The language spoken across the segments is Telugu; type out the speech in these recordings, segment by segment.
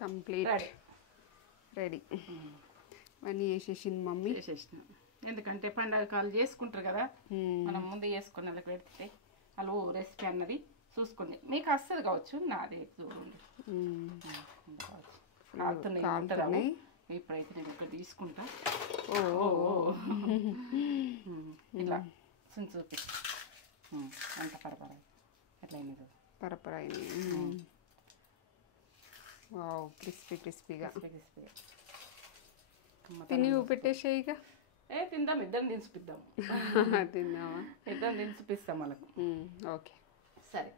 Complete ready. అన్నీ వేసేసింది మమ్మీ. చేసేసిన ఎందుకంటే పండగ కాలు చేసుకుంటారు కదా, మనం ముందు చేసుకుని వాళ్ళకి పెడితే వాళ్ళు రెసిపీ అన్నది చూసుకుంది మీకు వస్తుంది కావచ్చు. నాది చూడండి కాలుతున్నాయి. ఇప్పుడైతే నేను ఇక్కడ తీసుకుంటా. ఇలా చూపి అంత పరపర ఎట్లయింది పరపరైంది. వావ్ క్రిస్పీ క్రిస్పీగా తిని పెట్టేసాయి. ఇక తిందాం, ఇద్దరం దించిపిద్దాం. తిందామా? ఇద్దరం దించిపిస్తాం వాళ్ళకు. ఓకే సరే.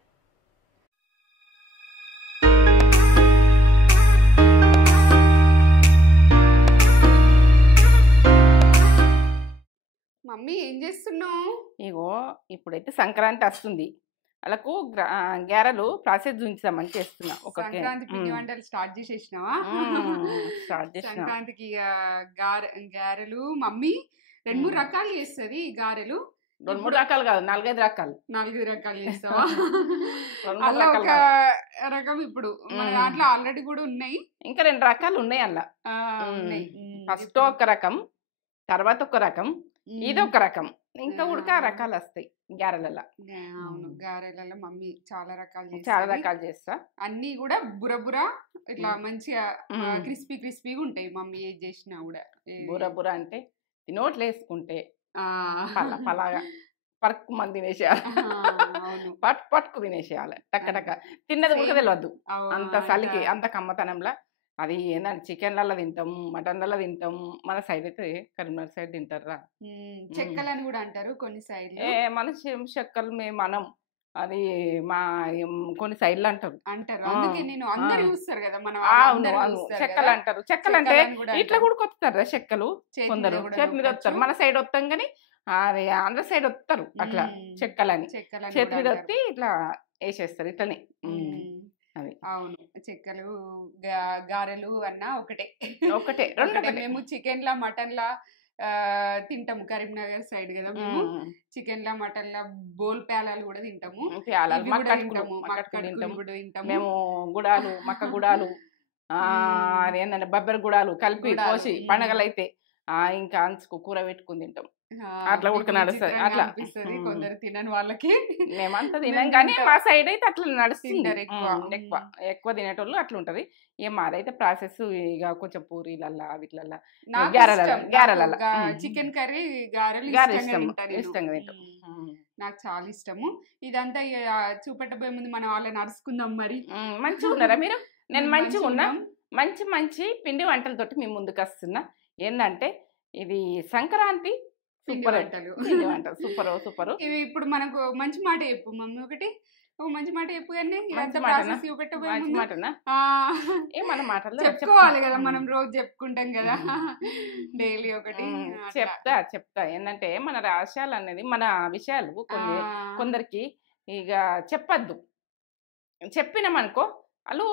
మమ్మీ ఏం చేస్తున్నావు? ఇగో ఇప్పుడైతే సంక్రాంతి వస్తుంది, వాళ్ళకు గారెలు ప్రాసెస్ చూపించామని చేస్తున్నా. ఒక సంక్రాంతి పిండి వంటలు స్టార్ట్ చేసేసినావా? స్టార్ట్ చేసిన సంక్రాంతికి గారెలు మమ్మీ 2-3 రకాలు చేస్తుంది. గారెలు 2-3 రకాలు కాదు, 4-5 రకాలు. 4 రకాలు చేస్తావా? అలా ఒక రకం ఇప్పుడు మన దాంట్లో ఆల్రెడీ కూడా ఉన్నాయి, ఇంకా 2 రకాలు ఉన్నాయి అలా. ఫస్ట్ ఒక రకం, తర్వాత ఒక రకం, ఇది ఒక రకం, ఇంకా ఉడక రకాలు వస్తాయి గారెలలో. అవును, గారెలలో మమ్మీ చాలా రకాలు చేస్తా. అన్ని కూడా బురబుర ఇట్లా మంచిగా క్రిస్పీ క్రిస్పీగా ఉంటాయి మమ్మీ ఏది చేసినా కూడా. బురబుర అంటే నోట్లు వేసుకుంటే పలాగా పరుకు మంది తినేసేయాలి, పట్టుకు తినేసేయాలి. టక్క తిన్నది కూడా తెలియద్దు, అంత సలికి అంత కమ్మతనంలా. అది ఏంటంటే చికెన్లలో తింటాం, మటన్లలో తింటాం. మన సైడ్ అయితే కరీంనగర్ సైడ్ తింటారా చెక్కలు అని కూడా అంటారు కొన్ని సైడ్. మన చెక్కలు మేము అనం, అది మా కొన్ని సైడ్లు అంటారు. అందుకే నేను అందరూ చూస్తారు కదా మన. అవును చెక్కలు అంటారు. చెక్కలు అంటే ఇట్లా కూడా కొత్తారా చెక్కలు, కొందరు చేతి మీద వస్తారు. మన సైడ్ వస్తాం కానీ అది ఆంధ్ర సైడ్ వస్తారు అట్లా చెక్కలని. చేతి మీద వస్తే ఇట్లా వేసేస్తారు ఇట్లనే. అవును, చెక్కలు గారెలు అన్నా ఒకటే. మేము చికెన్ లా మటన్ లా తింటాము కరీంనగర్ సైడ్ కదా. మేము చికెన్ లా మటన్ లా బోల్ ప్యాలాలు కూడా తింటాము. మేము గుడాలు, మక్క గుడాలు, అదేంటంటే బబ్బెర గుడాలు కలిపి పోసి పండగలైతే ఇంకా అంచుకు కూర పెట్టుకుని తింటాం. అట్లా ఉడక నడుస్తుంది. అట్లా కొందరు తినని వాళ్ళకి మేమంతా తినాం కానీ మా సైడ్ అయితే అట్లా నడుస్తుంది. ఎక్కువ తినేటోళ్ళు అట్లా ఉంటది. ఇక మాదైతే ప్రాసెస్ ఇక కొంచెం పూరీలల్లా వీటిలల్లా గారెలల్లా చికెన్ కర్రీ గారెలు ఇష్టంగా తింటాం. నాకు చాలా ఇష్టము. ఇదంతా చూపెట్టబోయే ముందు మనం వాళ్ళని నడుచుకుందాం. మరి మంచిగా ఉన్నారా మీరు? నేను మంచిగా ఉన్నా. మంచి పిండి వంటలతోటి మేము ముందుకు వస్తున్నా. ఏంటంటే ఇది సంక్రాంతి సూపర్ సూపర్. ఇవి ఇప్పుడు మనకు మంచి మాట చెప్పు మమ్మీ, ఒకటి మంచి మాట చెప్పు. కానీ చెప్పుకోవాలి కదా, మనం రోజు చెప్పుకుంటాం కదా డైలీ ఒకటి. చెప్తా ఏంటంటే మన రాష్ట్రాలు అనేది మన విషయాలు కొందరికి ఇక చెప్పద్దు. చెప్పినామనుకో వాళ్ళు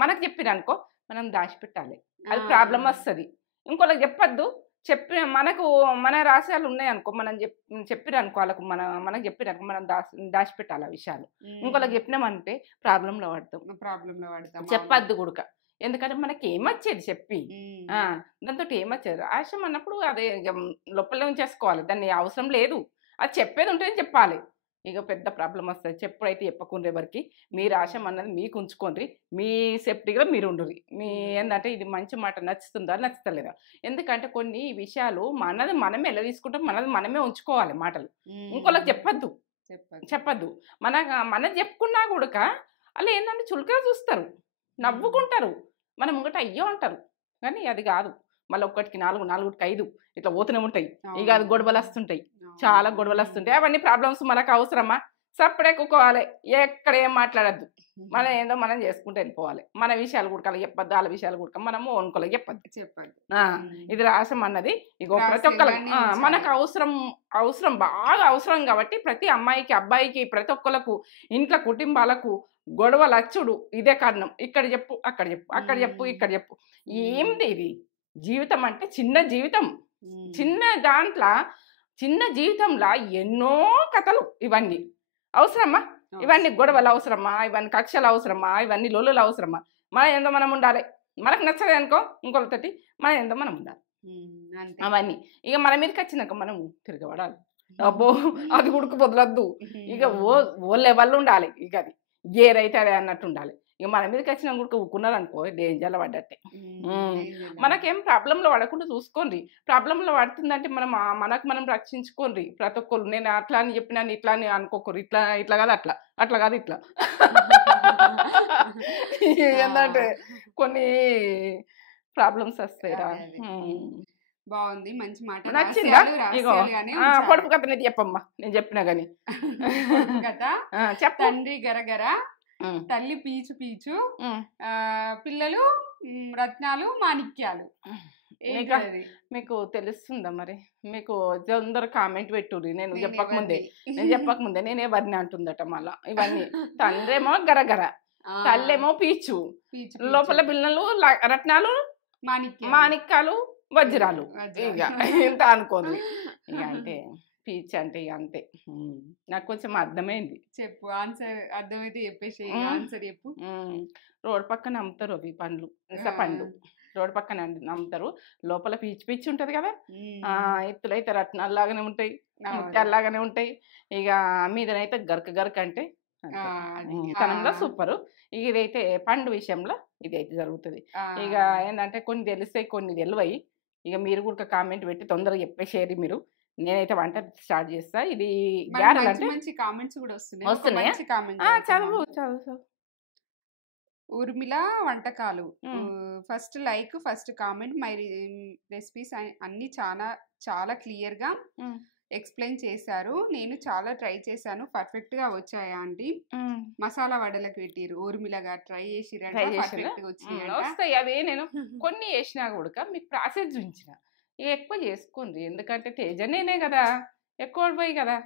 మనకు చెప్పిరనుకో మనం దాచిపెట్టాలి, అది ప్రాబ్లం వస్తుంది. ఇంకోళ్ళకి చెప్పద్దు. మన రాష్ట్రాలు ఉన్నాయనుకో, మనం చెప్పిరనుకో వాళ్ళకు మనకు చెప్పిరనుకో మనం దాచిపెట్టాలి ఆ విషయాలు. ఇంకోళ్ళకి చెప్పినామంటే ప్రాబ్లంలో పడతాం. చెప్పద్దు గుడక. ఎందుకంటే మనకి ఏమొచ్చేది చెప్పి, దాంతో ఏమొచ్చేది ఆశం అన్నప్పుడు అదే లోపల ఉంచేసుకోవాలి. దాన్ని అవసరం లేదు, అది చెప్పేది ఉంటేనే చెప్పాలి. ఇక పెద్ద ప్రాబ్లం వస్తుంది. చెప్పుడైతే చెప్పకుండా ఎవరికి. మీరు ఆశం అన్నది మీకు ఉంచుకోండి, మీ సేఫ్టీగా మీరు ఉండుర్రి. మీ ఏంటంటే ఇది మంచి మాట నచ్చుతుందా నచ్చుతలేదా. ఎందుకంటే కొన్ని విషయాలు మనది మనమే ఎలా తీసుకుంటాం, మనది మనమే ఉంచుకోవాలి మాటలు. ఇంకోళ్ళకి చెప్పద్దు. మనది చెప్పుకున్నా కూడా వాళ్ళు ఏంటంటే చులకగా చూస్తారు, నవ్వుకుంటారు, మన ముంగట అయ్యో అంటారు. కానీ అది కాదు. మళ్ళీ 1కి 4, 4కి 5 ఇట్లా పోతూనే ఉంటాయి. ఇక అది గొడవలు వస్తుంటాయి, చాలా గొడవలు వస్తుంటాయి. అవన్నీ ప్రాబ్లమ్స్ మనకు అవసరమా? సప్పుడెక్కుకోవాలి, ఎక్కడ ఏం మాట్లాడద్దు. మనం ఏందో మనం చేసుకుంటూ వెళ్ళిపోవాలి. మన విషయాలు కూడా చెప్పద్దు, వాళ్ళ విషయాలు కూడా మనము అనుకోలేదు చెప్పద్దు. ఇది రాసం అన్నది ఇగో ప్రతి ఒక్కరికి మనకు అవసరం బాగా అవసరం. కాబట్టి ప్రతి అమ్మాయికి అబ్బాయికి ప్రతి ఒక్కరికి ఇంట్లో కుటుంబాలకు గొడవలు వచ్చుడు ఇదే కారణం. ఇక్కడ చెప్పు, అక్కడ చెప్పు, అక్కడ చెప్పు, ఇక్కడ చెప్పు. ఏంది ఇది? జీవితం అంటే చిన్న జీవితం. చిన్న జీవితంలో ఎన్నో కథలు. ఇవన్నీ అవసరమా? ఇవన్నీ గొడవలు అవసరమా? ఇవన్నీ కక్షలు అవసరమా? ఇవన్నీ లొల్లులు అవసరమా? మన ఏందో మనం ఉండాలి. మనకు నచ్చలేదు అనుకో ఇంకొకరితోటి మన ఏందో మనం ఉండాలి. అవన్నీ ఇక మన మీదకి వచ్చినాక మనం తిరగబడాలి. అబ్బో అది ఉడుకు వదలొద్దు. ఇక ఓ లెవెల్ ఉండాలి. ఇక అది ఏదైతే అదే అన్నట్టు ఉండాలి. ఇక మన మీదకి వచ్చిన కూడా ఊకున్నారు అనుకో డేంజర్లో పడ్డట్టే. మనకేం ప్రాబ్లంలో పడకుండా చూసుకోండి. ప్రాబ్లంలో పడుతుందంటే మనకు మనం రక్షించుకోండి. ప్రతి ఒక్కరు నేను అట్లా అని చెప్పినాను ఇట్లా అని అనుకోకరు. ఇట్లా కాదు అట్లా, అట్లా కాదు ఇట్లా. ఏంటంటే కొన్ని ప్రాబ్లమ్స్ వస్తాయిరా. బాగుంది, మంచి మాట. నచ్చిందా? ఇగో పొడుపు కథ నీది చెప్పమ్మా, నేను చెప్పినా గానీ. తండ్రి గరగర, తల్లి పీచు పీచు, పిల్లలు రత్నాలు మాణిక్యాలు. మీకు తెలుస్తుందా మరి? మీకు అందరు కామెంట్ పెట్టుర్రి. నేను చెప్పకముందే నేనే వర్ణి అంటుందట మళ్ళా. ఇవన్నీ తండ్రేమో గరగర, తల్లేమో పీచు, లోపల పిల్లలు రత్నాలు మాణిక్యాలు వజ్రాలు. ఇక ఇంత అనుకోండి. ఇక అంటే పీచ్ అంటే ఇక అంతే. నాకు కొంచెం అర్థమైంది. చెప్పు ఆన్సర్. అర్థమైతే చెప్పేసి ఆన్సర్ చెప్పు. రోడ్ పక్కన అమ్ముతారు అవి పండ్లు, పండు రోడ్ పక్కన అమ్ముతారు. లోపల పీచు ఉంటది కదా, ఎత్తులైతే రత్నాల్లాగానే ఉంటాయి, ముత్యాల్లాగానే ఉంటాయి. ఇక మీదనైతే గరక అంటే తనంలో సూపరు. ఇదైతే పండు విషయంలో ఇదైతే జరుగుతుంది. ఇక ఏంటంటే కొన్ని తెలుస్తాయి, కొన్ని తెలివయి. ఇక మీరు కూడా కామెంట్ పెట్టి తొందరగా చెప్పేసేది మీరు. నేనైతే వంట స్టార్ట్ చేస్తా. ఇది గ్యారెల్ అంటే కామెంట్స్ కూడా వస్తున్నాయి. చదువు. ఊర్మిళ వంటకాలు, first like, first comment. My recipes అన్ని చాలా క్లియర్ గా ఎక్స్ప్లెయిన్ చేశారు. నేను చాలా ట్రై చేశాను, పర్ఫెక్ట్ గా వచ్చాయా ఆంటీ. మసాలా వడలకు పెట్టిరు ఊర్మిళ గారు, ట్రై వస్తాయి. అదే నేను కొన్ని చేసినా కూడా మీకు ప్రాసెస్ చూపించిన. ఎక్కువ చేసుకోండి, ఎందుకంటే తేజనేనే కదా ఎక్కువ పోయి కదా.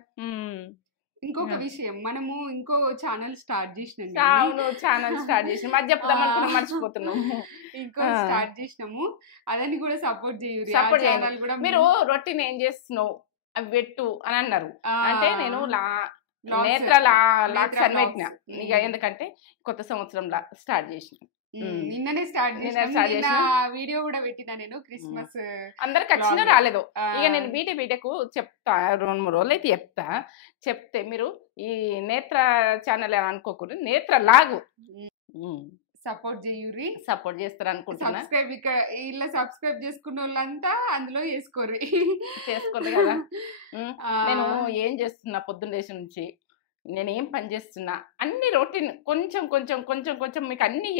ఇంకొక విషయం, మనము ఇంకో ఛానల్ స్టార్ట్ చేసినాము. మధ్య చెప్దాం అనుకున్నా, మర్చిపోతున్నాము. ఇంకో స్టార్ట్ చేసినాము, అదని కూడా సపోర్ట్ చేయాలి. మీరు రొటీన్ ఏం చేస్తున్నావు అవి పెట్టు అని అన్నారు. అంటే నేను నేత్ర లాక్స్ అని పెట్టిన. ఇక ఎందుకంటే కొత్త సంవత్సరం స్టార్ట్ చేసిన, నిన్ననే స్టార్ట్ చేసిన వీడియో కూడా పెట్టినా నేను. క్రిస్మస్ అందరికి వచ్చినా రాలేదు. ఇక నేను బీటకు చెప్తా, 2-3 రోజులు అయితే చెప్తే మీరు ఈ నేత్ర ఛానల్ అని అనుకోకూడదు, నేత్ర లాగు సపోర్ట్ చేస్తారు అనుకుంటున్నా. ఇలా సబ్స్క్రైబ్ చేసుకున్న వాళ్ళంతా అందులో చేసుకోరు కదా. నేను ఏం చేస్తున్నా పొద్దున్న లేచి నుంచి, నేను ఏం పని చేస్తున్నా అన్ని రొటీన్ కొంచెం మీకు అన్ని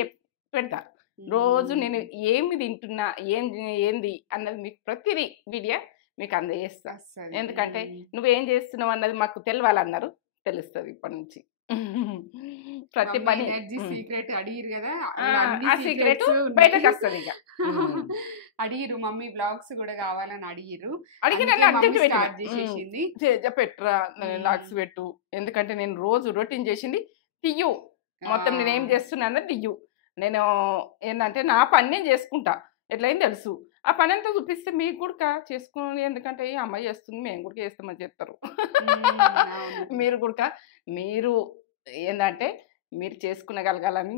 పెడతా. రోజు నేను ఏమి తింటున్నా ఏంది అన్నది మీకు ప్రతిదీ వీడియో మీకు అందజేస్తా. ఎందుకంటే నువ్వేం చేస్తున్నావు అన్నది మాకు తెలవాలన్నారు, తెలుస్తుంది ఇప్పటి నుంచి. ప్రతి పని సీక్రెట్ అడిగిరు కదా, ఆ సీక్రెట్ బయటకు వస్తుంది. ఇక అడిగిరు మమ్మీ బ్లాగ్స్ కూడా కావాలని అడిగిరు. పెట్టురా బ్లాగ్స్ పెట్టు, ఎందుకంటే నేను రోజు రొటీన్ చేసింది తీయు, మొత్తం నేను ఏం చేస్తున్నా అన్నది తీయు. నేను ఏంటంటే నా పని నేను చేసుకుంటా, ఎట్లయింది తెలుసు. ఆ పని అంతా చూపిస్తే మీకు కూడా చేసుకుని, ఎందుకంటే ఈ అమ్మాయి చేస్తుంది మేము కూడా చేస్తామని చెప్తారు. మీరు కూడా మీరు ఏంటంటే మీరు చేసుకునగలగాలని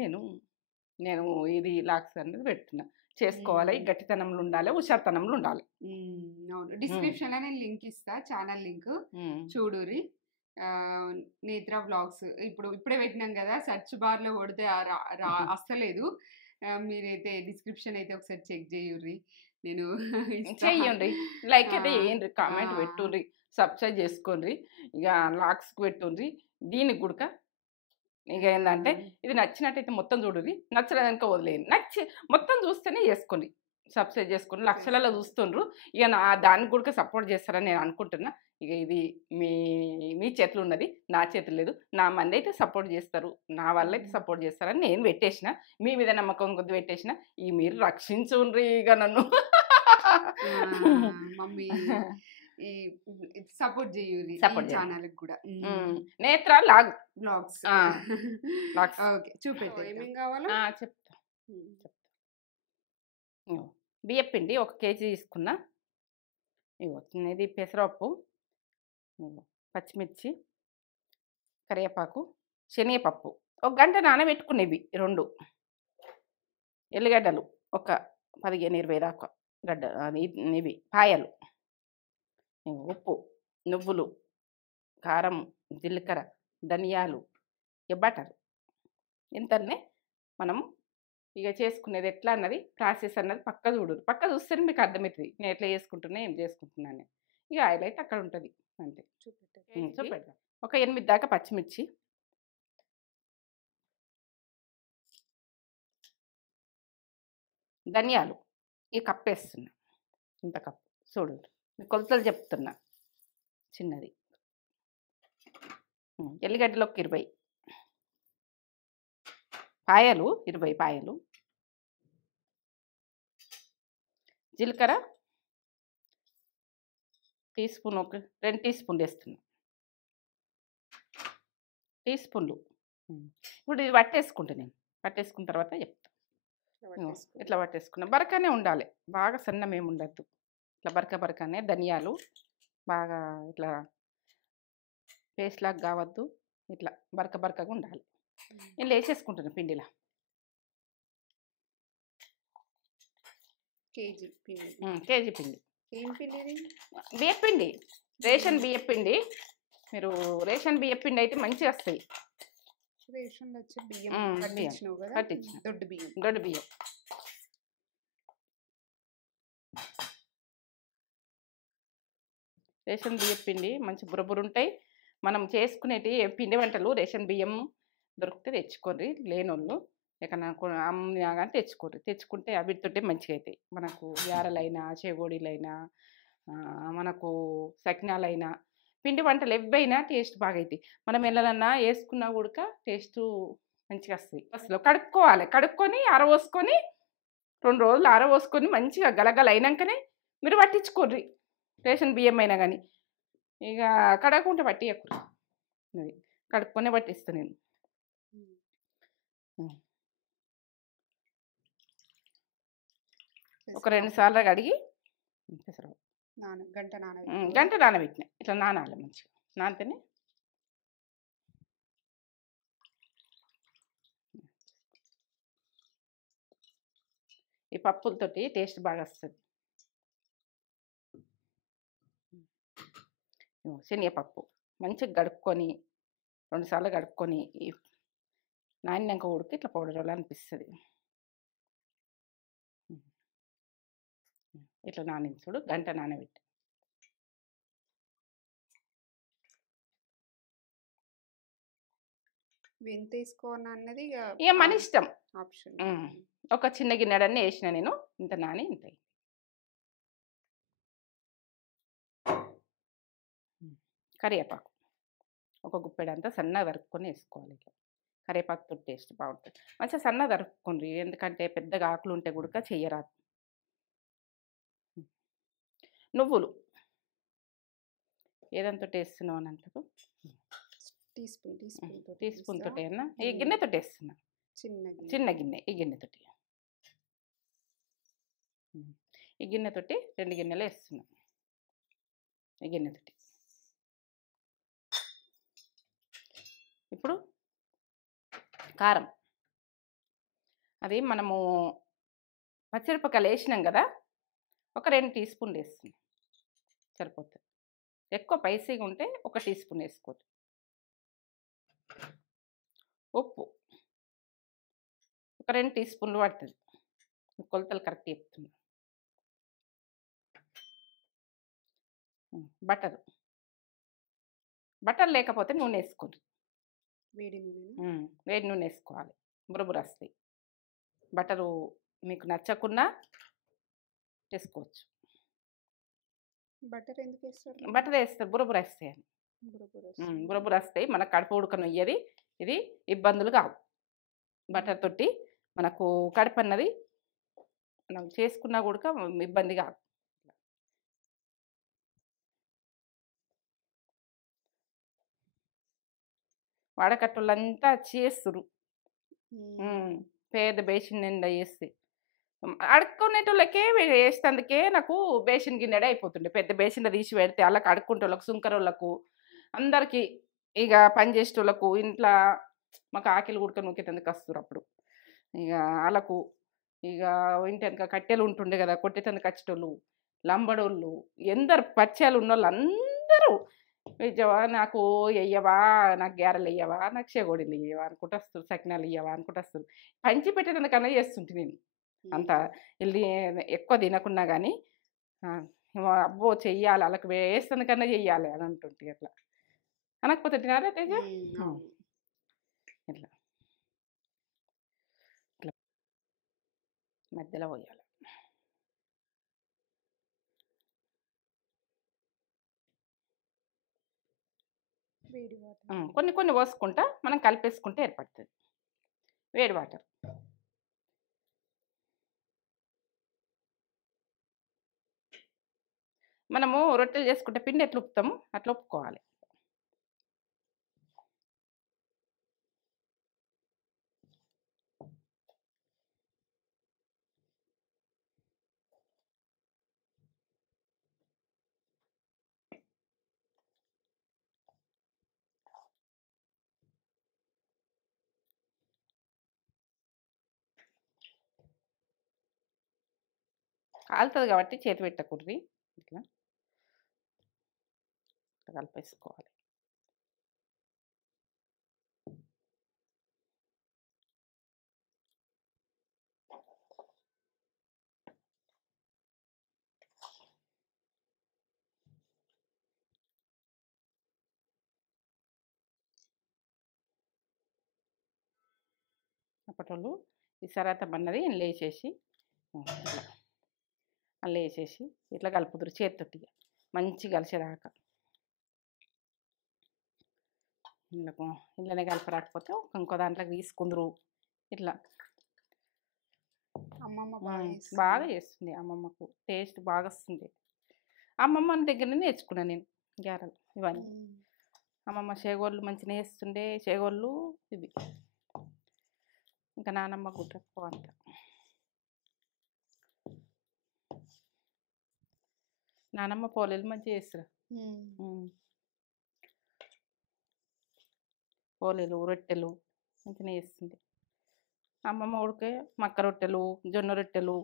నేను ఇది లాక్స్ అనేది పెడుతున్నా. చేసుకోవాలి, గట్టితనంలో ఉండాలి, హుషారుతనంలో ఉండాలి. అవును, డిస్క్రిప్షన్ లో నేను లింక్ ఇస్తా, ఛానల్ లింక్ చూడురి. నేత్ర వ్లాగ్స్ ఇప్పుడే పెట్టినాం కదా, సెర్చ్ బార్ లో కొడితే అస్సలేదు. మీరైతే డిస్క్రిప్షన్ అయితే ఒకసారి చెక్ చేయుర్రి. నేను చెయ్యండి, లైక్ అయితే చేయండి, కామెంట్ పెట్టుండ్రి, సబ్స్క్రైబ్ చేసుకోండి. ఇక లాక్స్కి పెట్టుండ్రి. దీనికి కూడా ఇక ఏంటంటే ఇది నచ్చినట్టయితే మొత్తం చూడండి, నచ్చలేదనుక వదిలేయండి. మొత్తం చూస్తేనే చేసుకోండి, సబ్స్క్రైబ్ చేసుకోండి. లక్షలలో చూస్తుండ్రు, ఇక దానికి కూడా సపోర్ట్ చేస్తారని నేను అనుకుంటున్నా. ఇక ఇది మీ చేతులు ఉన్నది, నా చేతులు లేదు. నా మంది అయితే సపోర్ట్ చేస్తారు, నా వల్ల అయితే సపోర్ట్ చేస్తారని నేను పెట్టేసిన. మీ మీద నమ్మకం కొద్ది పెట్టేసిన. ఈ మీరు రక్షించుండ్రి ఇక నన్ను. మమ్మీ సపోర్ట్ చేయురి ఛానల్ కూడా. నేత్ర బ్లాగ్స్ ఓకే, చూపెట్టు ఏమేం కావాలో చెప్తా. బియ్యం పిండి 1 kg తీసుకున్నా. ఇది పెసరపప్పు, పచ్చిమిర్చి, కరివేపాకు, శనగపప్పు 1 గంట నానబెట్టుకునేవి 2. ఎల్లిగడ్డలు ఒక 15, 20 దాకా గడ్డ ఇవి పాయలు, ఉప్పు, నువ్వులు, కారం, జీలకర్ర, ధనియాలు, బటర్ ఇంతనే మనం ఇక చేసుకునేది ఎట్లా అన్నది ప్రాసెస్ అన్నది పక్క చూడు, పక్క చూస్తేనే మీకు అర్థమవుతుంది నేను ఎట్లా చేసుకుంటున్నా ఏం చేసుకుంటున్నాను. ఇక ఆయిల్ అయితే అక్కడ ఉంటుంది అంతే. చూపెడతాం. ఒక 8 దాకా పచ్చిమిర్చి, ధనియాలు ఈ కప్పు వేస్తున్నా, ఇంత కప్పు చూడు కొలతలు చెప్తున్నా చిన్నది. ఎల్లిగడ్డలు ఒక 20 పాయలు, 20 పాయలు, జీలకర్ర టీ స్పూన్ ఒక 2 టీ స్పూన్లు వేస్తున్నా, టీ స్పూన్లు. ఇప్పుడు ఇది పట్టేసుకుంటా నేను, పట్టేసుకున్న తర్వాత చెప్తా. ఇట్లా పట్టేసుకున్నా బరకనే ఉండాలి, బాగా సన్నం ఏమి ఉండద్దు, ఇట్లా బరకనే. ధనియాలు బాగా ఇట్లా పేస్ట్ లాగా కావద్దు, ఇట్లా బరకగా ఉండాలి. నేను వేసేసుకుంటున్నా పిండిలా. కేజీ పిండి. ఏం పిండి? బియ్యపిండి, రేషన్ బియ్యపిండి. మీరు రేషన్ బియ్యపిండి అయితే మంచిగా వస్తాయి. పట్టించిన దొడ్డు బియ్యం. రేషన్ బియ్యపిండి మంచి బురబురు ఉంటాయి. మనం చేసుకునేటి పిండి వంటలు రేషన్ బియ్యం దొరికితే తెచ్చుకోర్రి, లేనోళ్ళు ఎక్కడ అమ్మినా కానీ తెచ్చుకోర్రి. తెచ్చుకుంటే వీటితోటే మంచిగా అవుతాయి. మనకు గారెలైనా, చేగోడీలైనా, మనకు సకినాలైనా, పిండి వంటలు ఎవ్వైనా టేస్ట్ బాగా అవుతాయి. మనం ఎల్లలన్నా వేసుకున్నా కూడా టేస్ట్ మంచిగా వస్తాయి. అసలు కడుక్కోవాలి, కడుక్కొని ఆరబోసుకొని 2 రోజులు ఆరబోసుకొని మంచిగా గలగల అయినాకనే మీరు పట్టించుకోర్రి, రేషన్ బియ్యం అయినా కానీ. ఇక కడగకుంటే పట్టియకుర్రి, అది కడుక్కొనే పట్టిస్తాను నేను. ఒక 2 సార్లు కడిగి గంట నానబెట్టిన. ఇట్లా నానాలి మంచిగా, నానితేనే ఈ పప్పులతోటి టేస్ట్ బాగా వస్తుంది. శనగపప్పు మంచిగా గడుపుకొని 2 సార్లు గడుపుకొని నానినాక ఉడికి ఇట్లా పౌడర్ అనిపిస్తుంది. ఇట్లా నానింది చూడు, గంట నానబెట్టి. ఎంత వేసుకోవాలన్నది ఇక మన ఇష్టం, ఆప్షన్. ఒక చిన్న గిన్నెడన్నీ వేసిన నేను, ఇంత నాని ఇంత. కరివేపాకు ఒక గుప్పెడంతా సన్నగా తరుక్కొని వేసుకోవాలి. ఇట్లా కరివేపాకుతో టేస్ట్ బాగుంటుంది. మంచిగా సన్నగా తరుక్కోండి, ఎందుకంటే పెద్దగా ఆకులు ఉంటే కూడా చెయ్యరాదు. నువ్వులు ఏదంతో వేస్తున్నావు అని అంటారు, టీ స్పూన్ తోటి అన్నా ఈ గిన్నెతో వేస్తున్నా, చిన్న గిన్నె. ఈ గిన్నెతోటి, ఈ గిన్నెతోటి 2 గిన్నెలు వేస్తున్నా. ఈ గిన్నెతోటి ఇప్పుడు కారం, అది మనము పచ్చిమిరపకాయలు వేసినాం కదా, ఒక 2 టీ స్పూన్లు వేస్తున్నాం సరిపోతుంది. ఎక్కువ స్పైసీగా ఉంటే 1 టీ స్పూన్ వేసుకోవచ్చు. ఉప్పు ఒక 2 టీ స్పూన్లు పడుతుంది, కొలతలు కరెక్ట్ చెప్తున్నా. బటర్ లేకపోతే నూనె వేసుకోండి, వేడి నూనె వేసుకోవాలి, బురబుర వస్తాయి. బటరు మీకు నచ్చకున్నా వేసుకోవచ్చు. బటర్ ఎందుకు వేస్తారు? బటర్ వేస్తారు బురబుర వస్తాయి అని, బురబుర వస్తాయి. మనకు కడుపు ఉడకనయ్యేది, ఇది ఇబ్బందులు కావు. బటర్ తోటి మనకు కడుపు అన్నది మనం చేసుకున్నా కూడా ఇబ్బంది కాదు. వాడకట్టులంతా చేస్తురు, పేద బేసిన్ నిండా వేస్తే అడుక్కునేటోళ్ళకే వేసేందుకే నాకు బేసిన్ గిన్నెడే అయిపోతుండే. పెద్ద బేసిన్లో తీసి పెడితే అలా అడుక్కుంటోళ్ళకు, సుంకరోళ్ళకు, అందరికీ ఇక పని చేసేటోళ్ళకు, ఇంట్లో మాకు ఆకిలి ఉడక నూకేటందుకు వస్తారు. అప్పుడు ఇక వాళ్ళకు ఇక ఇంటి వెనక కట్టెలు ఉంటుండే కదా, కొట్టేతను కచ్చేటోళ్ళు, లంబడోళ్ళు, ఎందరు పరిచయాలు ఉన్నోళ్ళు అందరూ విజయవా నాకు వెయ్యవా, నాకు గ్యారెలు వెయ్యవా, నాకు చెగోడీలు ఇయ్యవా అనుకుంటూ వస్తారు, సకినాలు ఇయ్యవా అనుకుంటూ వస్తారు. పంచి పెట్టేదానికన్నా చేస్తుంటే నేను అంత వెళ్ళి ఎక్కువ తినకున్నా కానీ అబ్బో చెయ్యాలి, వాళ్ళకి వేస్తాను కన్నా చెయ్యాలి అని అంటుంటే అట్లా అనకపోతే తినారా తేజ. ఇట్లా ఇట్లా మధ్యలో పోయాలి. కొన్ని కొన్ని పోసుకుంటా మనం కలిపేసుకుంటే ఏర్పడుతుంది వేడి వాటర్. మనము రొట్టెలు చేసుకుంటే పిండి ఎట్లా ఉప్పుతాము అట్లా ఉప్పుకోవాలి. కాలుతుంది కాబట్టి చేతి పెట్టకూడదు, ఇట్లా కలిపేసుకోవాలి. అప్పటోళ్ళు ఈ సరాత బన్నది ఇంట్లో వేసేసి ఇట్లా అల్లు వేసేసి ఇట్లా కలుపుదురు చేతితోటి మంచి కలిసేదాకా. ఇంట్లోనే కలిపి రాకపోతే ఇంకో దాంట్లోకి తీసుకుందరు. ఇట్లా అమ్మమ్మ బాగా చేస్తుంది, అమ్మమ్మకు టేస్ట్ బాగా వస్తుంది. అమ్మమ్మ దగ్గర నేర్చుకున్నాను నేను గ్యారెలు ఇవన్నీ. అమ్మమ్మ చేగోళ్ళు మంచిగా వేస్తుండే, చేగోళ్ళు ఇవి. ఇంకా నానమ్మ గుడ్డకు అంత. నానమ్మ పోలేలు మంచిగా చేస్తారు, పోలేలు రొట్టెలు మంచిగా చేస్తుంది. అమ్మమ్మ ఉడికే మక్క రొట్టెలు, జొన్న రొట్టెలు,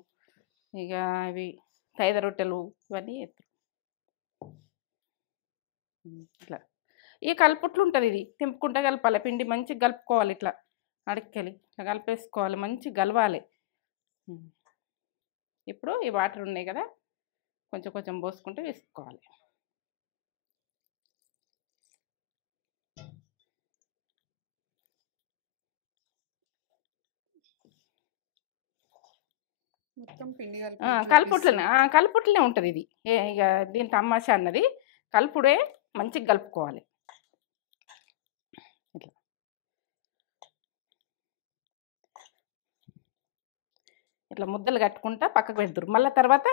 ఇక ఇవి తైద రొట్టెలు ఇవన్నీ చేస్తారు. ఇట్లా ఈ కలుపుట్లు ఉంటుంది, ఇది తెంపుకుంటా కలపాలి, పిండి మంచిగా కలుపుకోవాలి. ఇట్లా అడిక్కెళ్ళి ఇట్లా కలిపేసుకోవాలి, మంచిగా కలవాలి. ఇప్పుడు ఈ వాటర్ ఉన్నాయి కదా, కొంచెం కొంచెం పోసుకుంటూ వేసుకోవాలి. మొత్తం పిండి కలుపుట్లనే ఉంటుంది ఇది. ఇక దీని తమాషా అన్నది కలుపుడే మంచిగా కలుపుకోవాలి. ఇట్లా ఇట్లా ముద్దలు కట్టుకుంటా పక్కకు పెడతారు, మళ్ళీ తర్వాత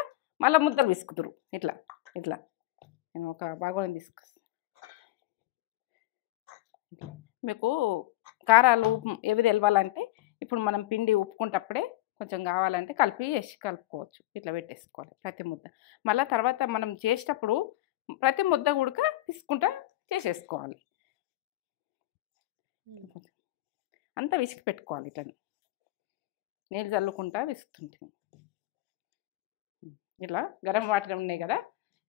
మళ్ళీ ముద్దలు విసుకుతారు. ఇట్లా ఇట్లా నేను ఒక భాగం తీసుకొస్తాను. మీకు కారాలు ఏవి తెలవాలంటే ఇప్పుడు మనం పిండి ఉప్పుకుంటప్పుడే కొంచెం కావాలంటే కలుపుకోవచ్చు. ఇట్లా పెట్టేసుకోవాలి ప్రతి ముద్ద. మళ్ళీ తర్వాత మనం చేసేటప్పుడు ప్రతి ముద్ద కూడా తీసుకుంటా చేసేసుకోవాలి. అంతా విసికి పెట్టుకోవాలి. ఇట్లా నీళ్ళు చల్లుకుంటా విసుకుతుంటుంది. ఇట్లా గరం వాటర్ ఉన్నాయి కదా,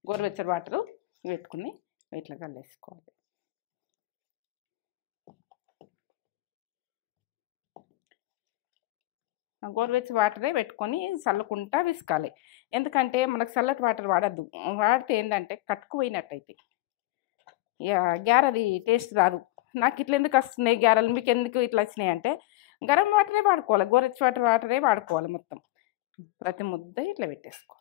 గోరువెచ్చని వాటరు పెట్టుకుని ఇట్లా కల్లేసుకోవాలి. గోరువెచ్చని వాటరే పెట్టుకొని చల్లుకుంటా విసుకాలి. ఎందుకంటే మనకు చల్లటి వాటర్ వాడద్దు, వాడితే ఏంటంటే కట్టుకుపోయినట్టయితే ఇక గ్యారది టేస్ట్ రాదు. నాకు ఇట్లా ఎందుకు వస్తున్నాయి గ్యారెలు, మీకు ఎందుకు ఇట్లా వచ్చినాయి అంటే గరం వాటరే వాడుకోవాలి, గోరువెచ్చని వాటరే వాడుకోవాలి. మొత్తం ప్రతి ముద్ద ఇట్లా పెట్టేసుకోవాలి.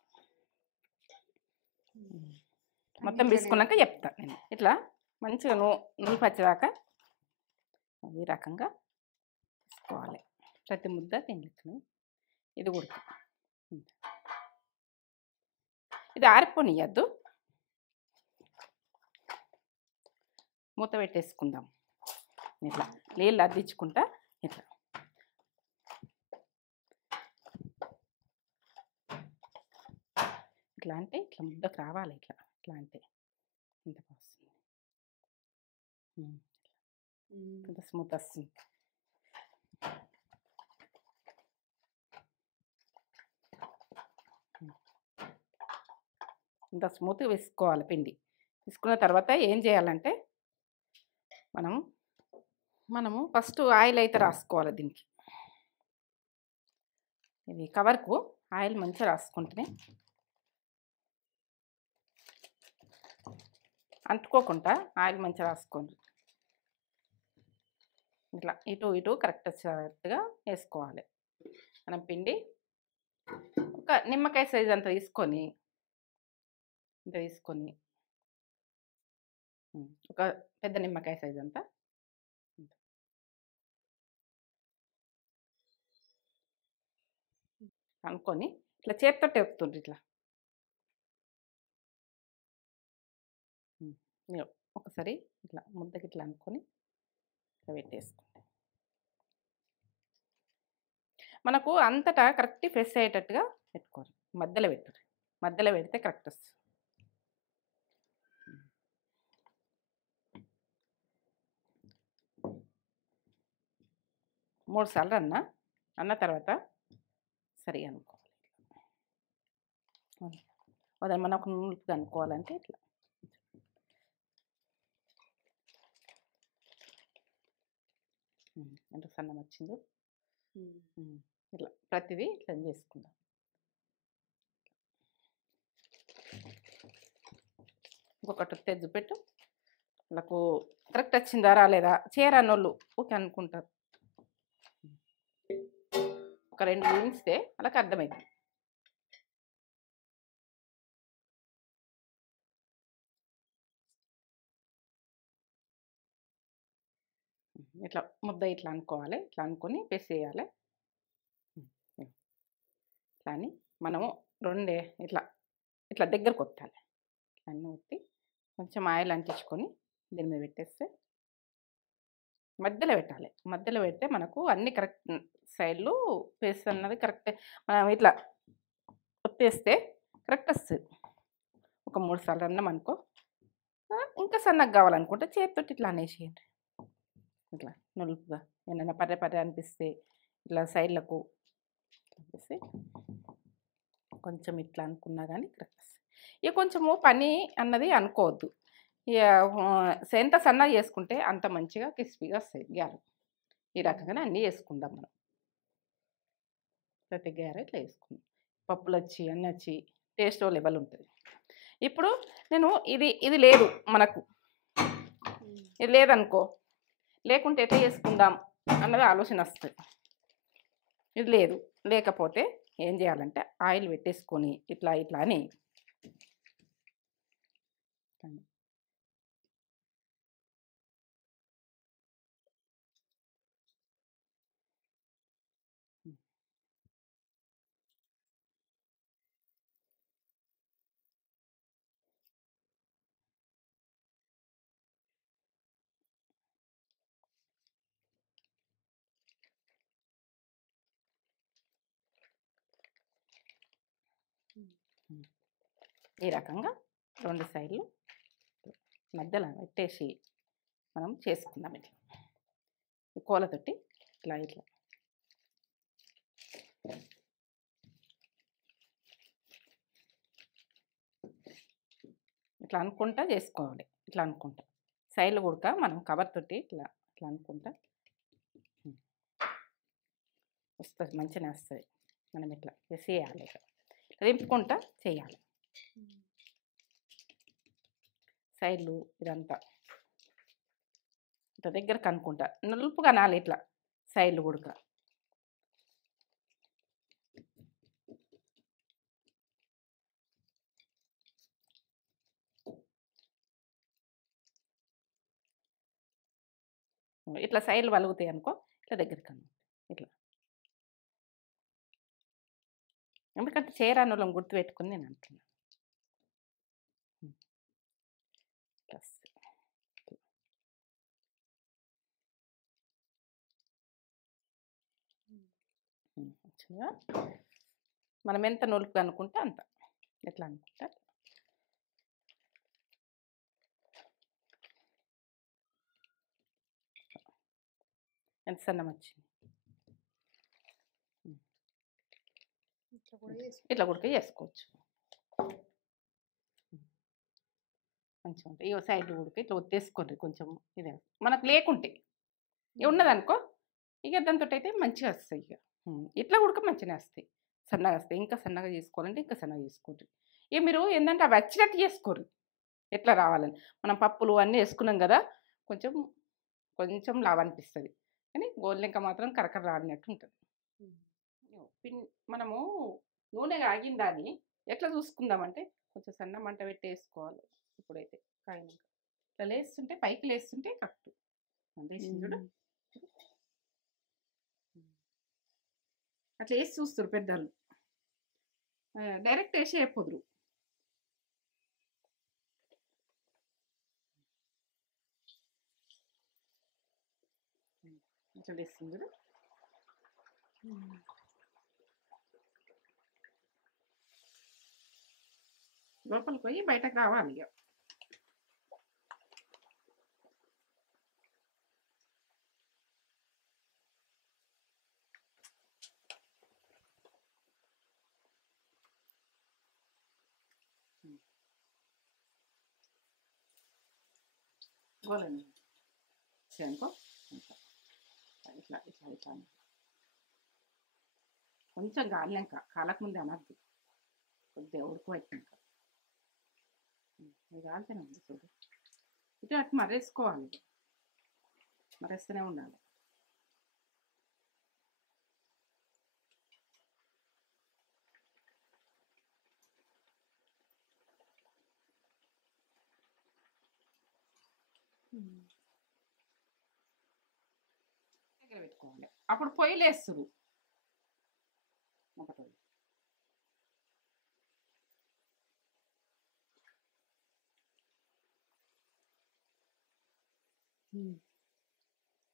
మొత్తం వేసుకున్నాక చెప్తాను నేను. ఇట్లా మంచిగా నూనె పచ్చేదాకా ఈ రకంగా తీసుకోవాలి ప్రతి ముద్ద. తిండి ఇది ఉడక, ఇది ఆరిపోనియద్దు, మూత పెట్టేసుకుందాం. ఇట్లా నీళ్ళు అద్దించుకుంటా ఇట్లా ఇట్లా అంటే ఇట్లా ముద్దకు రావాలి. ఇట్లా ఇట్లా అంటే ఇంత వస్తుంది, ఇంత స్మూత్ వస్తుంది. ఇంత స్మూత్గా వేసుకోవాలి పిండి. తీసుకున్న తర్వాత ఏం చేయాలంటే మనము ఫస్ట్ ఆయిల్ అయితే రాసుకోవాలి దీనికి. ఇది కవర్కు ఆయిల్ మంచిగా రాసుకుంటేనే అంటుకోకుండా ఆయిల్ మంచిగా రాసుకోండి. ఇట్లా ఇటు ఇటు కరెక్ట్గా వేసుకోవాలి. మనం పిండి ఒక నిమ్మకాయ సైజ్ అంత తీసుకొని ఒక పెద్ద నిమ్మకాయ సైజ్ అంతా అనుకొని ఇట్లా చేతితో టెపుతుండ్రు. ఇట్లా ఒకసారి ఇట్లా ముద్దకి ఇట్లా అనుకొని ఇట్లా పెట్టేసుకుంటాం. మనకు అంతటా కరెక్ట్ ప్రెస్ అయ్యేటట్టుగా పెట్టుకోవాలి. మధ్యలో పెట్టారు. మధ్యలో పెడితే కరెక్ట్ వస్తుంది. 3 సార్లు అన్న తర్వాత సరిగా అనుకోవాలి. మనకు నూలుపుగా అనుకోవాలంటే ఇట్లా ఎంత సన్నం వచ్చిందో ఇట్లా ప్రతిదీ ఇట్లా చేసుకుందాం. ఇంకొకటి తెచ్చి పెట్టు. వాళ్ళకు కరెక్ట్ వచ్చిందా రాలేదా చేరనోళ్ళు ఓకే అనుకుంటారు. ఒక 2 ఊహిస్తే వాళ్ళకి అర్థమవుతుంది. ఇట్లా ముద్ద ఇట్లా అనుకోవాలి. ఇట్లా అనుకొని వేసేయాలి. ఇట్లా అని మనము రెండే ఇట్లా ఇట్లా దగ్గర కొట్టాలి. అన్నీ కొట్టి కొంచెం ఆయిల్ అంటించుకొని దీని మీద పెట్టేస్తే మధ్యలో పెట్టాలి. మధ్యలో పెడితే మనకు అన్ని కరెక్ట్ సైడ్లు పేస్ట్ అన్నది కరెక్ట్. మనం ఇట్లా ఒత్తేస్తే కరెక్ట్ వస్తుంది. ఒక 3 సార్లు అన్నం అనుకో. ఇంకా సన్నగా కావాలనుకుంటే చేతితో ఇట్లా అనేసేయండి. ఇట్లా నులుపుగా ఏమైనా పర్రె అనిపిస్తే ఇట్లా సైడ్లకు అనిపిస్తే కొంచెం ఇట్లా అనుకున్నా కానీ కరెక్ట్ వస్తుంది. ఇక కొంచెము పని అన్నది అనుకోవద్దు. ఇక ఎంత సన్నగా చేసుకుంటే అంత మంచిగా క్రిస్పీగా వస్తాయి గ్యారెలు. ఈ రకంగానే అన్నీ వేసుకుందాం మనం. ప్రతి గ్యారె ఇట్లా వేసుకుందాం. పప్పులు వచ్చి అన్నీ వచ్చి టేస్ట్ లెవెల్ ఉంటుంది. ఇప్పుడు నేను ఇది లేదు మనకు, ఇది లేదనుకో, లేకుంటే ఎట్లా చేసుకుందాం అన్నది ఆలోచన వస్తుంది. ఇది లేదు, లేకపోతే ఏం చేయాలంటే ఆయిల్ పెట్టేసుకొని ఇట్లా ఇట్లా అని ఈ రకంగా 2 సైడ్లు మధ్యలో పెట్టేసి మనం చేసుకుందాం. ఇట్లా ఈ కోలతోటి ఇట్లా ఇట్లా ఇట్లా అనుకుంటా చేసుకోవాలి. ఇట్లా అనుకుంటా సైడ్లు కూడా మనం కవర్ తోటి ఇట్లా ఇట్లా అనుకుంటా వస్తుంది. మంచిగా వస్తుంది. మనం ఇట్లా చేయాలి. దింపుకుంటా చేయాలి. సైడ్లు ఇదంతా ఇట్లా దగ్గరకు అనుకుంటా నులుపుగా నాలి. ఇట్లా సైడ్లు కూడా ఇట్లా సైడ్లు వలుగుతాయి అనుకో. ఇట్లా దగ్గరికి ఇట్లా, ఎందుకంటే చేరానులం గుర్తుపెట్టుకుని నేను అంటున్నాను. మనం ఎంత నులుపు అనుకుంటే అంత, ఎట్లా అనుకుంటా ఎంత సన్నం వచ్చింది. ఇట్లా కూడా చేసుకోవచ్చు. మంచిగా ఉంటాయి. ఇగో సైడ్ ఉడికి ఇట్లా ఒత్తేసుకోండి కొంచెం. ఇదే మనకు లేకుంటే ఉన్నదనుకో ఇక దాంతో అయితే మంచిగా వస్తాయి. ఇక ఇట్లా ఉడక మంచిగా వస్తాయి, సన్నగా వస్తాయి. ఇంకా సన్నగా చేసుకోవాలంటే ఇంకా సన్నగా చేసుకోండి. ఇక మీరు ఏంటంటే అవి వచ్చినట్టు చేసుకోరు ఎట్లా రావాలని. మనం పప్పులు అన్నీ వేసుకున్నాం కదా, కొంచెం కొంచెం లావు అనిపిస్తుంది, కానీ గోల్లింక మాత్రం కరకర రాడినట్టు ఉంటుంది. మనము నూనె కాగిన దాన్ని ఎట్లా చూసుకుందామంటే కొంచెం సన్న మంట పెట్టి వేసుకోవాలి. ఇప్పుడైతే కాగినాక ఇట్లా లేస్తుంటే పైకి లేస్తుంటే కరెక్ట్ లేచింది చూడు. అట్లా వేసి చూస్తారు పెద్దలు, డైరెక్ట్ వేసి అయిపోదురు. ఇట్లా వేస్తుంది చూడు. లోపలికి పోయి బయటకు రావాలి. ఇక గోలండి అనుకో, ఇట్లా ఇట్లా ఇట్లా కొంచెం గాలినాక, కాలకముందే అనద్దు, కొద్దిగా ఉడకబెట్టినాక. ఇది కాలితేనే ఉంది చూడు. ఇటు అటు మరేసుకోవాలి, మరేస్తూనే ఉండాలి. దగ్గర పెట్టుకోవాలి, అప్పుడు పొయ్యిలు వేస్తారు ఒకటి.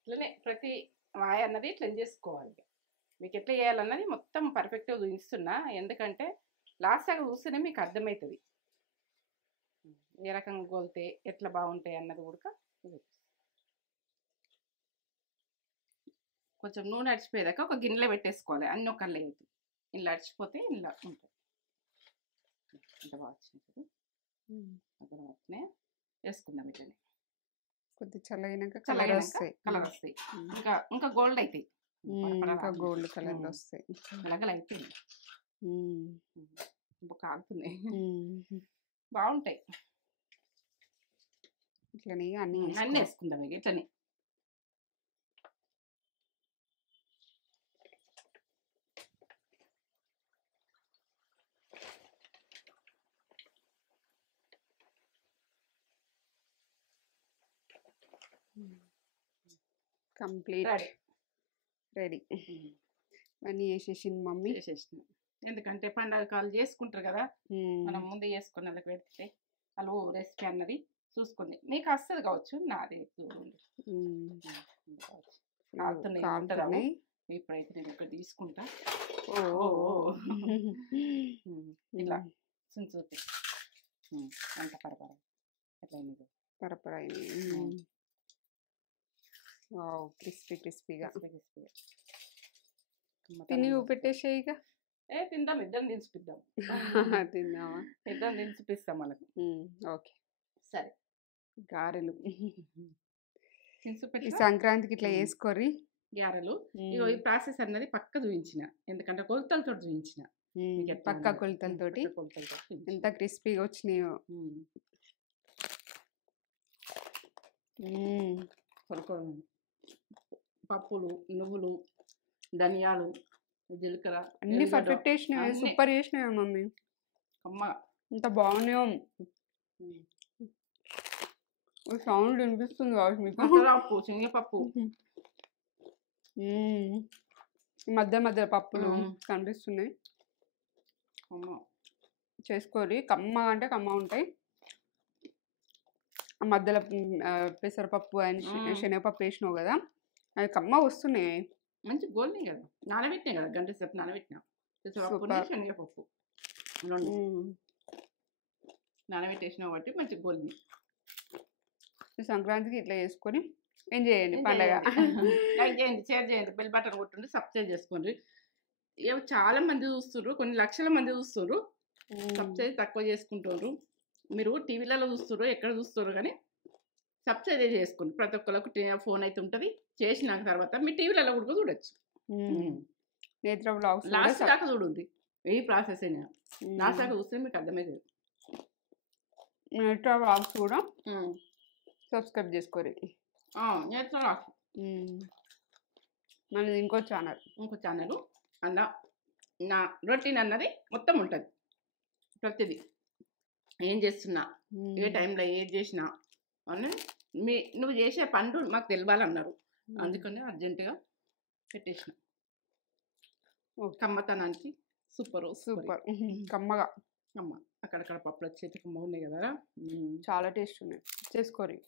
ఇట్లనే ప్రతి వాయి అన్నది ఇట్లా చేసుకోవాలి. మీకు ఎట్లా చేయాలన్నది మొత్తం పర్ఫెక్ట్గా చూపిస్తున్నా, ఎందుకంటే లాస్ట్ దాకా చూస్తేనే మీకు అర్థమవుతుంది ఏ రకంగా గోలితే ఎట్లా బాగుంటాయి అన్నది కూడా. కొంచెం నూనె అడిచిపోయేదాకా ఒక గిన్నెలో పెట్టేసుకోవాలి, అన్నీ ఒక లేదు. ఇలా అడిచిపోతే ఇలా ఉంటుంది. అంత బాగా వచ్చింది అక్కడ వచ్చినాయి వేసుకుందాం. ఇట్లనే కొద్ది చల్లగినాక కలర్ వస్తాయి, ఇంకా ఇంకా గోల్డ్ అవుతాయి, ఇంకా గోల్డ్ కలర్ వస్తాయి. కలగలు అయిపోయింది, కాగుతున్నాయి, బాగుంటాయి. ఇట్లనే అన్నీ అన్నీ వేసుకుందాం ఇక ఇట్లనే. Complete ready. అన్నీ వేసేసింది మమ్మీ. వేసేసిన, ఎందుకంటే పండగ కాలు చేసుకుంటారు కదా, మనం ముందు చేసుకున్న వాళ్ళకి పెడితే వాళ్ళు రెసిపీ అన్నది చూసుకుంది మీకు వస్తుంది కావచ్చు. నాది కాలుతున్నాయి, ఇప్పుడైతే నేను ఇక్కడ తీసుకుంటా. ఇలా చూపి అంత పరపర ఎట్లా పరపర క్రిస్పీ క్రిస్పీగా తిని పెట్టేసే. ఇక తిందాం, ఇద్దరం దించిపిద్దాం. తిందామా? ఇద్దరం దించిపిస్తాం మనకు. ఓకే సరే. గారెలు సంక్రాంతికి ఇట్లా వేసుకోరి గారెలు. ఈ ప్రాసెస్ అన్నది పక్క చూపించిన, ఎందుకంటే కొలతలతో చూపించిన, పక్క కొలతలతోటి ఎంత క్రిస్పీగా వచ్చినాయో. పప్పులు, నువ్వులు, ధనియాలు, జీలకర్ర అన్ని పర్ఫెక్ట్ వేసినాయి, సూపర్ చేసినాయి మమ్మీ. అమ్మ ఇంత బాగున్నాయో. సౌండ్ వినిపిస్తుంది కావచ్చు మీకు. శనగపప్పు మధ్య మధ్య పప్పులు కనిపిస్తున్నాయి. చేసుకోరి, కమ్మ అంటే కమ్మ ఉంటాయి. మధ్యలో పెసరపప్పు అండ్ శనగపప్పు వేసినావు కదా, అవి కమ్మ వస్తున్నాయి. మంచి గోల్ని కదా, నానబెట్టినాయి కదా, గంట సేపు నానబెట్టినా. పెసరపప్పు శనగపప్పు నానబెట్టేసినావు కాబట్టి మంచి గోల్ని. సంక్రాంతికి ఇట్లా చేసుకొని ఎంజాయ్ చేయండి పండగ. లైక్ చేయండి, షేర్ చేయండి, బెల్ బటన్ కొట్టండి, సబ్స్క్రైబ్ చేసుకోండి. చాలా మంది చూస్తున్నారు, కొన్ని లక్షల మంది చూస్తున్నారు, సబ్స్క్రైబ్ తక్కువ చేసుకుంటారు. మీరు టీవీలలో చూస్తుర్రో ఎక్కడ చూస్తుర్రో కానీ సబ్స్క్రైబ్ చేసుకోండి. ప్రతి ఒక్కరికి ఫోన్ అయితే ఉంటుంది. చేసినాక తర్వాత మీ టీవీలలో కూడా చూడొచ్చు. నేత్ర వ్లాగ్స్ లాస్ట్ దాకా చూడండి. ఈ ప్రాసెస్ అయినా లాస్ట్ దాకా చూస్తే మీకు అర్థమవుతుంది. నేత్ర వ్లాగ్స్ కూడా సబ్స్క్రైబ్ చేసుకోరు. నేత్ర వ్లాగ్స్ మనది ఇంకో ఛానల్ అందులో నా రొటీన్ అన్నది మొత్తం ఉంటుంది. ప్రతిదీ ఏం చేస్తున్నా, ఏ టైంలో ఏది చేసినా అని నువ్వు చేసే పనులు మాకు తెలియాలన్నారు. అందుకని అర్జెంటుగా పెట్టేసిన. కమ్మతనానికి సూపర్ కమ్మగా. అక్కడక్కడ పప్పులు వచ్చేటి కమ్మ ఉన్నాయి కదా, చాలా టేస్ట్ ఉన్నాయి. చేసుకోరు.